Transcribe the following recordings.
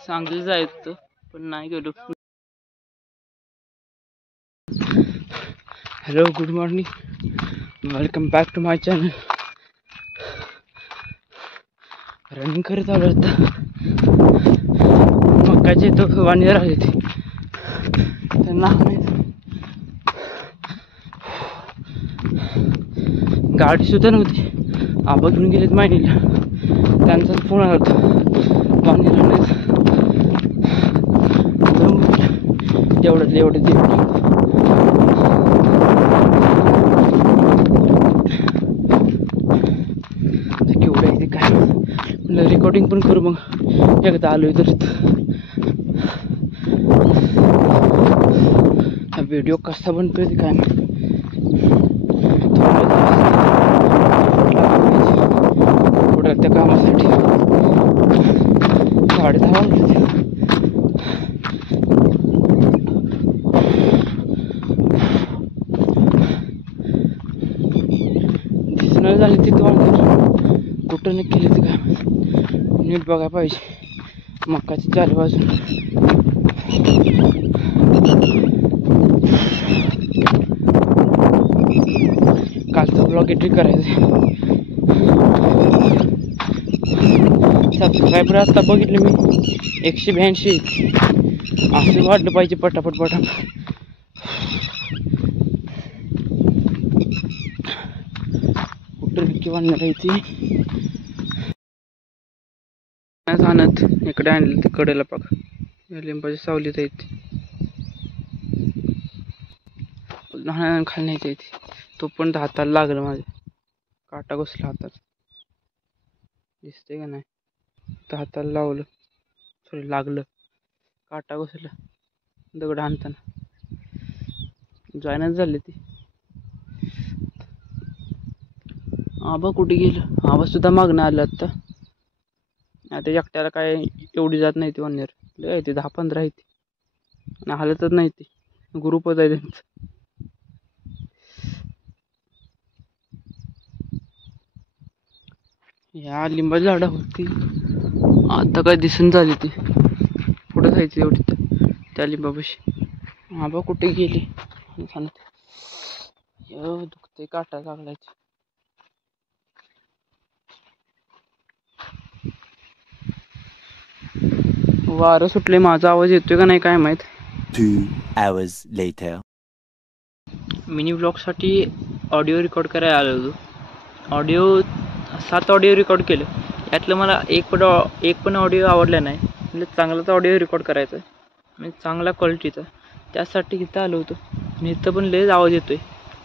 सांगली जायचं पण नाही गेलो. Hello, good morning, welcome back to my channel. Running करत आलो आता. मक्काचे तो 1 year आले ते त्यांना गाडी सुद्धा नव्हती. आबा घेऊन गेलेत माहिनीला. त्यांचा फोन आला होता 1 year आले एवढं केवढं आहे ते काय म्हणलं रेकॉर्डिंग पण करू. मग एकदा आलोय तर हा व्हिडिओ कसा बनतोय ते काय थोड्या त्या कामासाठी 10:30 वाजले. दिसणार झाली ती कुठं नाही केली ते काय नीट बघायला पाहिजे. मक्काची 4 बाजू कालचा ब्लॉग एडिट करायचा. सबस्क्रायबर आता बघितले मी 182. असं वाटलं पाहिजे पटापट. कुठं किंवा नाही आणत इकडे आणलं ते कडेला बघा. लिंबाची सावलीत आहेत खाली नाही येते. तो पण हाताला लागलं माझ्या. काटा घुसला हातात. दिसते का नाही. तर हाताला लावलं सॉरी लागलं. काटा घुसला दगड आणताना. जायनाच झाली ती. आबा कुठे गेलं. आबा सुद्धा मागणं आलं आता एकट्याला काय एवढी जात नाही ती 1 year. लय ते 10-15 आहे ती आणि हालतच नाही ती. ग्रुपच आहे त्यांचं. या लिंबाची झाडं होती आता काय दिसून झाली ती. पुढं जायची एवढी त्या लिंबापाशी. आबा कुठे गेले दुखते. काटा लागलायची. वारं सुटले. माझा आवाज येतोय का नाही काय माहित. 2 hours later. मिनी ब्लॉगसाठी ऑडिओ रेकॉर्ड करायला आलो होतो. ऑडिओ 7 ऑडिओ रेकॉर्ड केलं. यातलं मला एक पण ऑडिओ आवडला नाही. म्हणजे चांगलाच ऑडिओ रेकॉर्ड करायचा म्हणजे चांगला क्वालिटीचा. त्यासाठी इथं आलो होतो आणि इथं पण लयच आवाज येतोय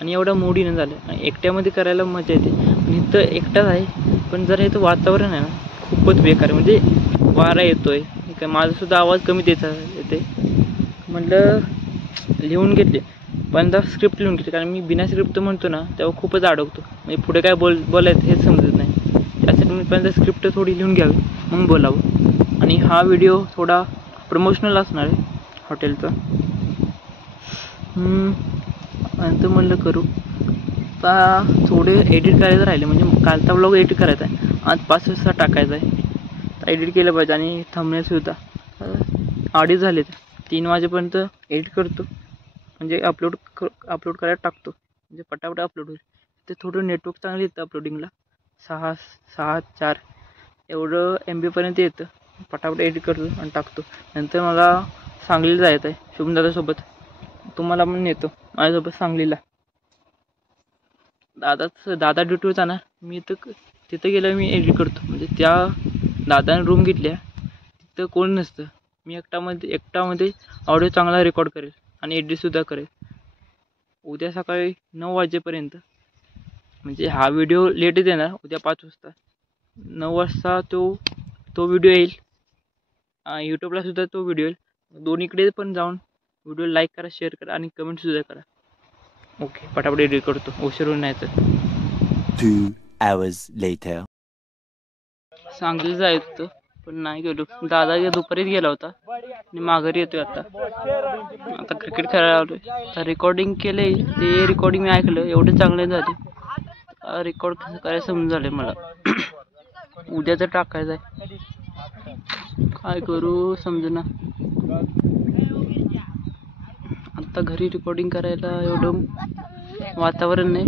आणि एवढा मूडीनं झालं. आणि एकट्यामध्ये करायला मजा येते. आणि इथं एकटाच आहे पण जर इथं वातावरण आहे ना खूपच बेकार. म्हणजे वारा येतोय काय माझा सुद्धा आवाज कमी येते. म्हटलं लिहून घेतले. पण स्क्रिप्ट लिहून घेतली. कारण मी बिना स्क्रिप्ट म्हणतो ना तेव्हा खूपच अडकतो. म्हणजे पुढे काय बोलायचं हेच समजत नाही. त्यासाठी मी पहिल्यांदा स्क्रिप्ट थोडी लिहून घ्यावी मग बोलावं. आणि हा व्हिडिओ थोडा प्रमोशनल असणार आहे हॉटेलचा. नंतर म्हणलं करू. आता थोडे एडिट करायचं राहिले. म्हणजे कालचा ब्लॉग एडिट करायचा आहे. आज 5 वाजता टाकायचा आहे. एडिट केलं पाहिजे. आणि थंबनेल सुद्धा 2:30 झाले. 3 वाजेपर्यंत एडिट करतो. म्हणजे अपलोड करायला टाकतो. म्हणजे पटापट अपलोड होईल. ते थोडं नेटवर्क चांगलं येतं अपलोडिंगला. 6-4 एवढं MB पर्यंत येतं. पटापट एडिट करतो आणि टाकतो. नंतर मला सांगलीला जायचं आहे शुभमदादासोबत. तुम्हाला पण नेतो माझ्यासोबत सांगलीला. दादा ड्युटीवर जाणार. मी तिथं गेलं मी एडिट करतो. म्हणजे त्या दादाने रूम घेतल्या तिथं कोण नसतं. मी एकटामध्ये ऑडिओ चांगला रेकॉर्ड करेल आणि एडिटसुद्धा करेल. उद्या सकाळी 9 वाजेपर्यंत. म्हणजे हा व्हिडिओ लेटच येणार. उद्या 5 वाजता 9 वाजता तो व्हिडिओ येईल. यूट्यूबला सुद्धा तो व्हिडिओ येईल. दोन्हीकडे पण जाऊन व्हिडिओ लाईक करा, शेअर करा आणि कमेंटसुद्धा करा. ओके, पटापट एडिट करतो. उशीर होऊन नाही तर. 2 hours later. सांगली जायचं पण नाही गेलो. दादा दुपारीच गेला होता आणि माघारी येतोय आता. क्रिकेट खेळायला आलोय. आता रेकॉर्डिंग केलंय. ते रेकॉर्डिंग मी ऐकलं एवढे चांगले झाले. रेकॉर्ड करायला समजून झाले मला. उद्या तर टाकायचं आहे. काय करू समजना. आता घरी रेकॉर्डिंग करायला एवढं वातावरण नाही.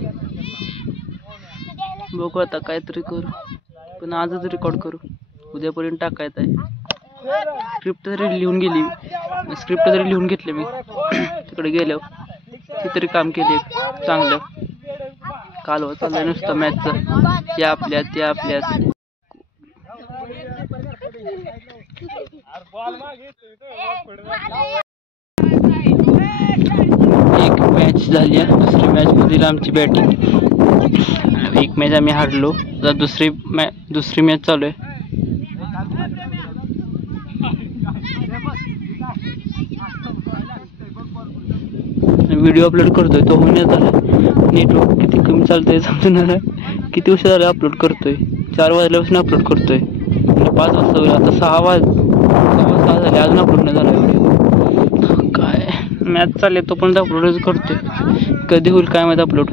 बघू आता काहीतरी करू, पण आजच रेकॉर्ड करू, उद्यापर्यंत टाकायचं आहे. स्क्रिप्ट तरी लिहून घेतले मी तिकडे गेल्यावर. ती तरी काम केले चांगलं. काल चाललंय नुसतं मॅचचं, या आपल्यात त्या आपल्यात. एक मॅच झाली, दुसरी मॅच मध्ये आमची बॅटिंग. एक मॅच आम्ही हारलो, आता दुसरी मॅच चालू आहे. व्हिडिओ अपलोड करतोय तो होण्यात आला. नेटवर्क किती कमी चालतंय समजणार नाही. किती उशीर झाला अपलोड करतोय, 4 वाजल्यापासून अपलोड करतोय. 5 वाजता होईल, आता 6 झाले अजून अपलोड नाही झाला व्हिडिओ. काय मॅच चालले तो पण अपलोडच करतोय. कधी होईल काय माहिती upload.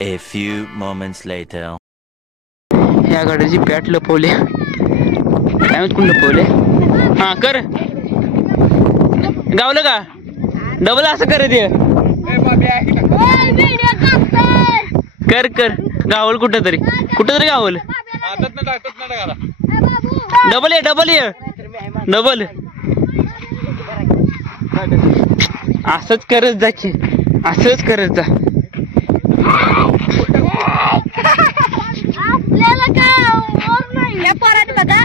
A few moments later. या गाड्याची बॅट लपवले, काय माहित कोण लपवले. हा कर, गावलं का डबल असं कर ते. कर गावल कुठं तरी गावल. डबल ये असंच करत जा की, असंच करत जा. आपल्याला काय या पोराने बघा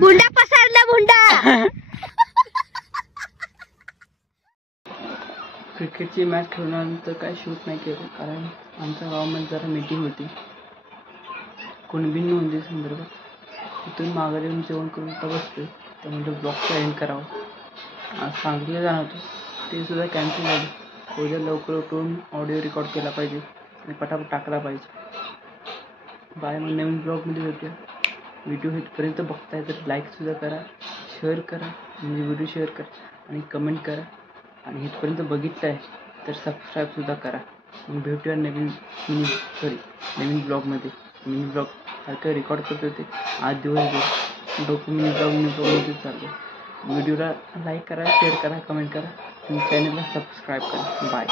भुंडा पसरला भुंडा. क्रिकेटची मॅच खेळल्यानंतर काय शूट नाही केलं, कारण आमच्या गावामध्ये जरा मीटिंग होती कुणबी नोंदी संदर्भात. तिथून मागे येऊन जेवण करून आता बसतोय. त्यामुळे ब्लॉगचा एंड करावा. आज सांगलीला जाणार होतो, ते सुद्धा कॅन्सल झालं. उद्या लवकर उठून ऑडिओ रेकॉर्ड केला पाहिजे आणि पटापट टाकला पाहिजे. बाय, मग नवीन ब्लॉगमध्ये भेटूया. व्हिडिओ इथपर्यंत बघताय तर लाईकसुद्धा करा, शेअर करा, म्हणजे व्हिडिओ शेअर करा आणि कमेंट करा. आणि इथपर्यंत बघितलं आहे तर सबस्क्राईबसुद्धा करा. मग भेटूया नवीन ब्लॉगमध्ये. मिनी ब्लॉग सारखं रेकॉर्ड करत होते आज दिवसभर. डोकं मिनी ब्लॉगमध्ये चालू. व्हिडिओला लाईक करा, शेअर करा, कमेंट करा आणि चॅनलला सबस्क्राईब करा. बाय.